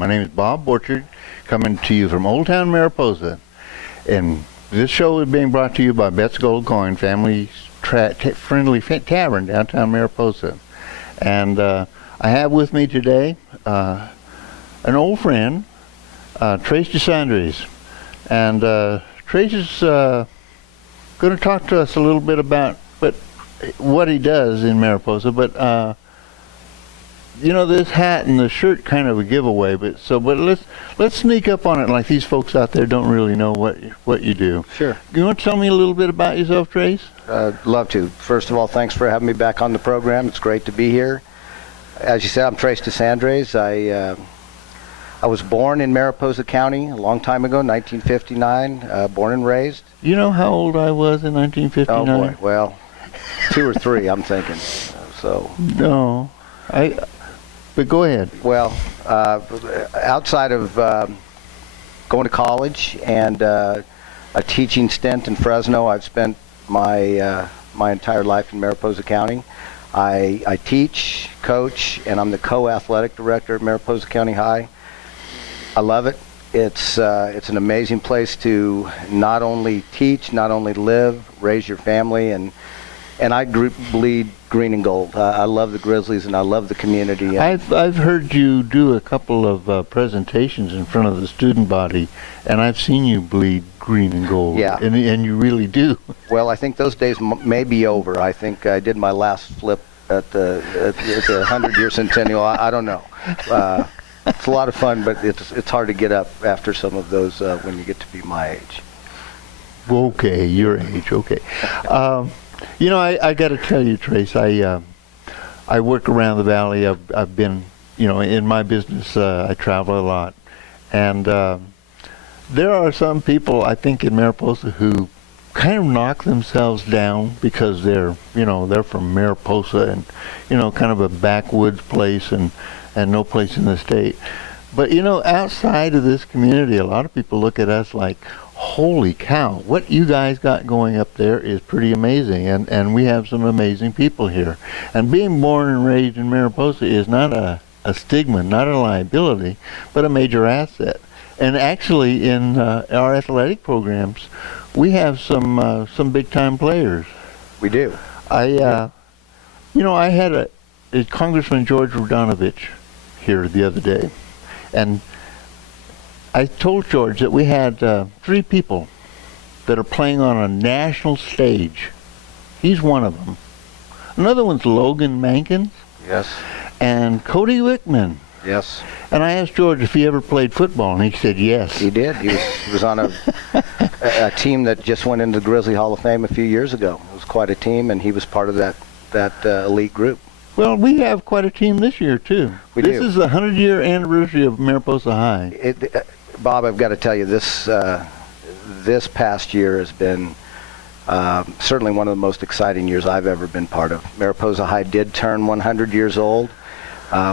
My name is Bob Borchard, coming to you from Old Town Mariposa. And this show is being brought to you by Bet's Gold Coin, family-friendly tavern downtown Mariposa. And I have with me today an old friend, Trace DeSandries. And Trace is going to talk to us a little bit about what he does in Mariposa. But you know, this hat and the shirt kind of a giveaway. But let's sneak up on it like these folks out there don't really know what you do. Sure. You want to tell me a little bit about yourself, Trace? Love to. First of all, thanks for having me back on the program. It's great to be here. As you said, I'm Trace DeSandries. I was born in Mariposa County a long time ago, 1959, born and raised. You know how old I was in 1959? Oh, boy. Well, 2 or 3, I'm thinking. So. No. But go ahead. Well, outside of going to college and a teaching stint in Fresno, I've spent my entire life in Mariposa County. I teach, coach, and I'm the co-athletic director at Mariposa County High. I love it. It's an amazing place to not only teach, not only live, raise your family, and I bleed green and gold. I love the Grizzlies, and I love the community. I've heard you do a couple of presentations in front of the student body, and I've seen you bleed green and gold. Yeah. And you really do. Well, I think those days may be over. I think I did my last flip at the 100-year Centennial. I don't know. It's a lot of fun, but it's hard to get up after some of those when you get to be my age. Okay, your age. Okay. You know, I got to tell you, Trace, I work around the valley. I've been, you know, in my business, I travel a lot. And there are some people, I think, in Mariposa who kind of knock themselves down because they're from Mariposa and, you know, kind of a backwoods place and no place in the state. But, you know, outside of this community, a lot of people look at us like, holy cow, what you guys got going up there is pretty amazing, and we have some amazing people here. And being born and raised in Mariposa is not a stigma, not a liability, but a major asset. And actually in our athletic programs, we have some big-time players. We do. I had a Congressman George Rodanovich here the other day, and I told George that we had 3 people that are playing on a national stage. He's one of them. Another one's Logan Mankins. Yes. And Cody Wickman. Yes. And I asked George if he ever played football, and he said yes. He did. He was on a team that just went into the Grizzly Hall of Fame a few years ago. It was quite a team, and he was part of that elite group. Well, we have quite a team this year, too. This is the 100-year anniversary of Mariposa High. Bob, I've got to tell you, this past year has been certainly one of the most exciting years I've ever been part of. Mariposa High did turn 100 years old.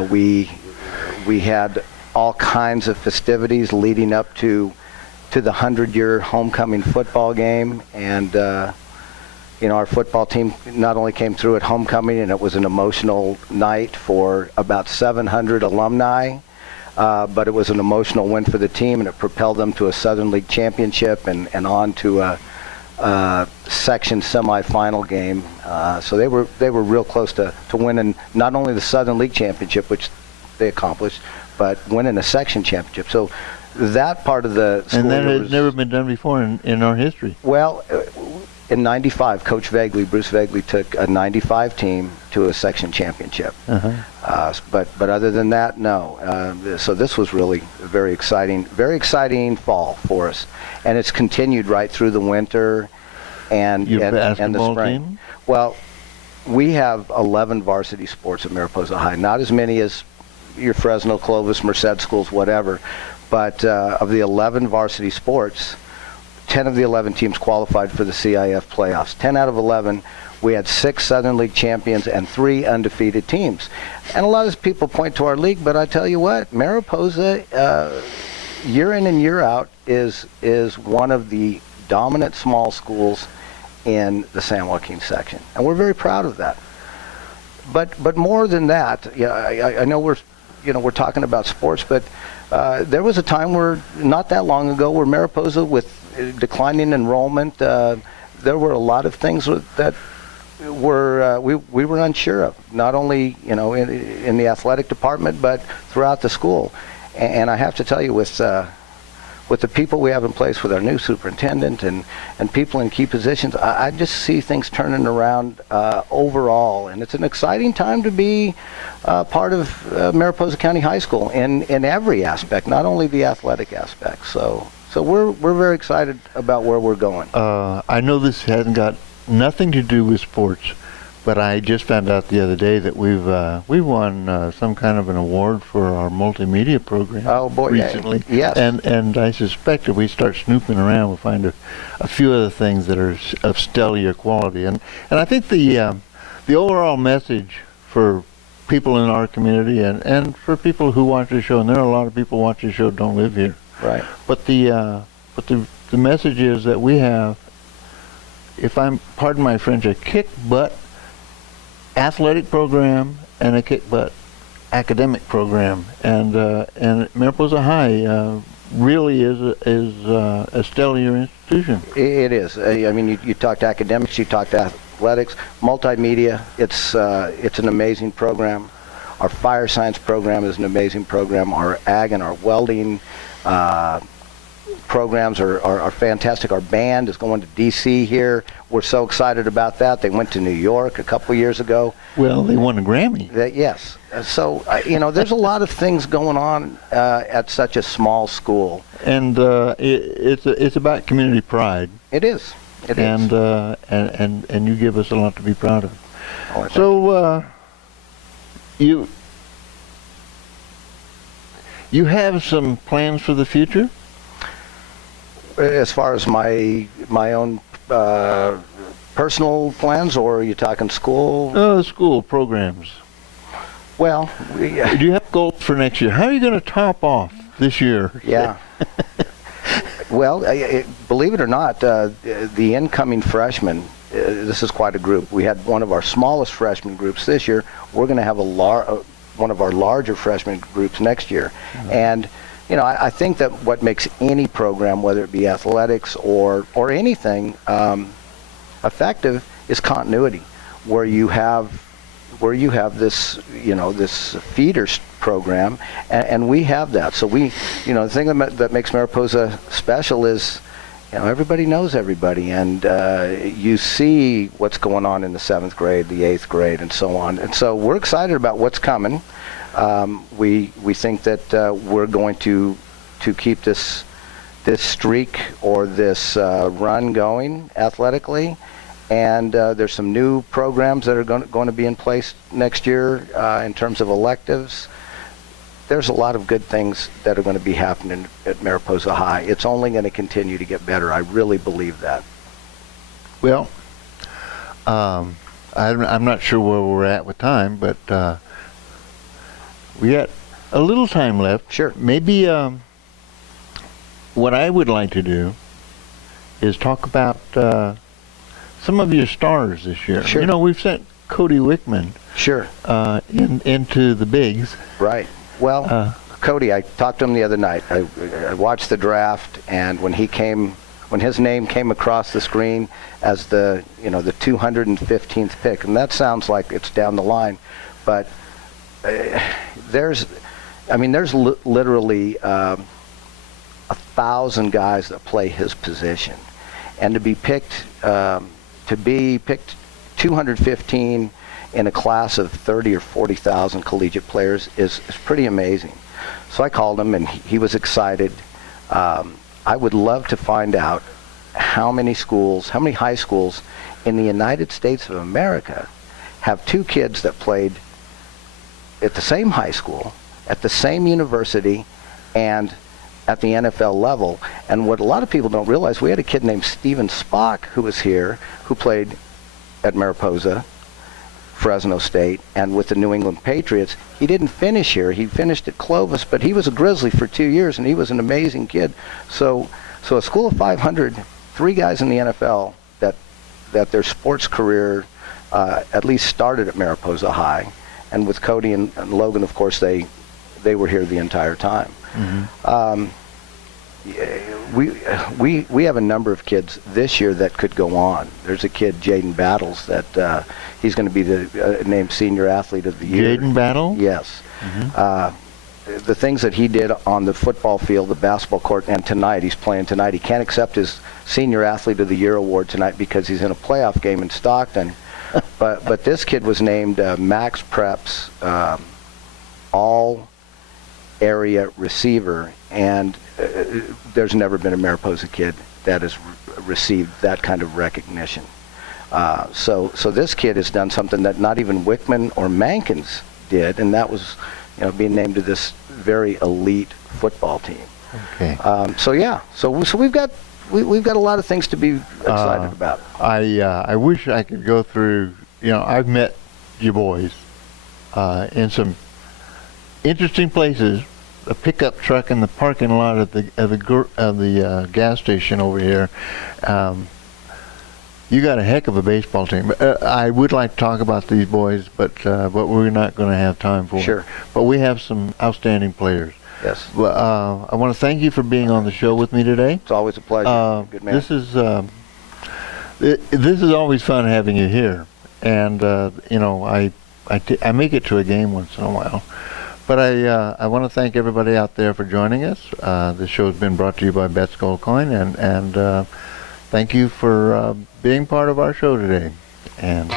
We had all kinds of festivities leading up to the 100-year homecoming football game, and you know, our football team not only came through at homecoming, and it was an emotional night for about 700 alumni. But it was an emotional win for the team, and it propelled them to a Southern League championship and on to a section semifinal game. So they were real close to winning not only the Southern League championship, which they accomplished, but winning a section championship. So that part of the school and that has never been done before in our history. Well, in '95, Coach Bruce Vegley took a '95 team to a section championship. But other than that, no. So this was really a very exciting fall for us, and it's continued right through the winter and the spring. Team? Well, we have 11 varsity sports at Mariposa High. Not as many as your Fresno, Clovis, Merced schools, whatever, but of the 11 varsity sports, 10 of the 11 teams qualified for the CIF playoffs. 10 out of 11. We had 6 Southern League champions and 3 undefeated teams. And a lot of people point to our league, but I tell you what, Mariposa, year in and year out, is one of the dominant small schools in the San Joaquin section. And we're very proud of that. But more than that, I know we're we're talking about sports, but there was a time where, not that long ago, where Mariposa, with declining enrollment, there were a lot of things that were we were unsure of, not only in the athletic department, but throughout the school. And I have to tell you, with the people we have in place, with our new superintendent and people in key positions, I just see things turning around overall, and it's an exciting time to be part of Mariposa County High School in every aspect, not only the athletic aspect. So we're very excited about where we're going. I know this hasn't got nothing to do with sports, but I just found out the other day that we won some kind of an award for our multimedia program. Oh boy, recently. Yes. And I suspect if we start snooping around, we'll find a few other things that are of stellar quality. And I think the overall message for people in our community and for people who watch the show, and there are a lot of people watching the show who don't live here. Right. But the message is that we have, if I'm, pardon my French, a kick-butt athletic program and a kick-butt academic program, and Mariposa High really is a stellar institution. It is. I mean, you talked academics, you talked athletics, multimedia. It's an amazing program. Our fire science program is an amazing program. Our ag and our welding programs are fantastic. Our band is going to D.C. here. We're so excited about that. They went to New York a couple years ago. Well, they won a Grammy. Yes. So, there's a lot of things going on at such a small school. And it's about community pride. It is. It is. And you give us a lot to be proud of. Oh, so you have some plans for the future? As far as my own personal plans, or are you talking school? School programs. Well, do you have goals for next year? How are you going to top off this year? Yeah. Well, believe it or not, the incoming freshmen, this is quite a group. We had one of our smallest freshman groups this year. We're going to have one of our larger freshman groups next year. Mm-hmm. And I think that what makes any program, whether it be athletics or anything, effective is continuity, where you have this this feeder program, and we have that. So the thing that makes Mariposa special is everybody knows everybody, and you see what's going on in the 7th grade, the 8th grade, and so on. And so we're excited about what's coming. We think that we're going to keep this streak or this run going athletically, and there's some new programs that are going to be in place next year in terms of electives. There's a lot of good things that are going to be happening at Mariposa High. It's only going to continue to get better. I really believe that. Well, I'm not sure where we're at with time, but we got a little time left. Sure. Maybe what I would like to do is talk about some of your stars this year. Sure. We've sent Cody Wickman. Sure. Into the bigs. Right. Well, Cody, I talked to him the other night. I watched the draft, and when his name came across the screen as the 215th pick, and that sounds like it's down the line, but there's literally 1,000 guys that play his position, and to be picked 215 in a class of 30 or 40,000 collegiate players is pretty amazing. So I called him, and he was excited. I would love to find out how many high schools in the United States of America have two kids that played at the same high school, at the same university, and at the NFL level. And what a lot of people don't realize, we had a kid named Steven Spock who was here, who played at Mariposa, Fresno State, and with the New England Patriots. He didn't finish here. He finished at Clovis, but he was a Grizzly for 2 years, and he was an amazing kid. So a school of 500, 3 guys in the NFL that their sports career at least started at Mariposa High. And with Cody and Logan, of course, they they were here the entire time. We have a number of kids this year that could go on. There's a kid, Jaden Battles, that he's going to be named Senior Athlete of the Year. Jaden Battle? Yes. The things that he did on the football field, the basketball court, and tonight, he's playing tonight. He can't accept his Senior Athlete of the Year award tonight because he's in a playoff game in Stockton. but this kid was named Max Prep's all-area receiver, and there's never been a Mariposa kid that has received that kind of recognition. So this kid has done something that not even Wickman or Mankins did, and that was, being named to this very elite football team. Okay. So we've got a lot of things to be excited about. I wish I could go through. I've met you boys in some interesting places. A pickup truck in the parking lot of the gas station over here. You got a heck of a baseball team. I would like to talk about these boys, but we're not going to have time for Sure. it. But we have some outstanding players. Yes. Well, I want to thank you for being on the show with me today. It's always a pleasure. Good man. This is always fun having you here, and I make it to a game once in a while. But I want to thank everybody out there for joining us. This show has been brought to you by Bet Skull Coin, and thank you for being part of our show today. And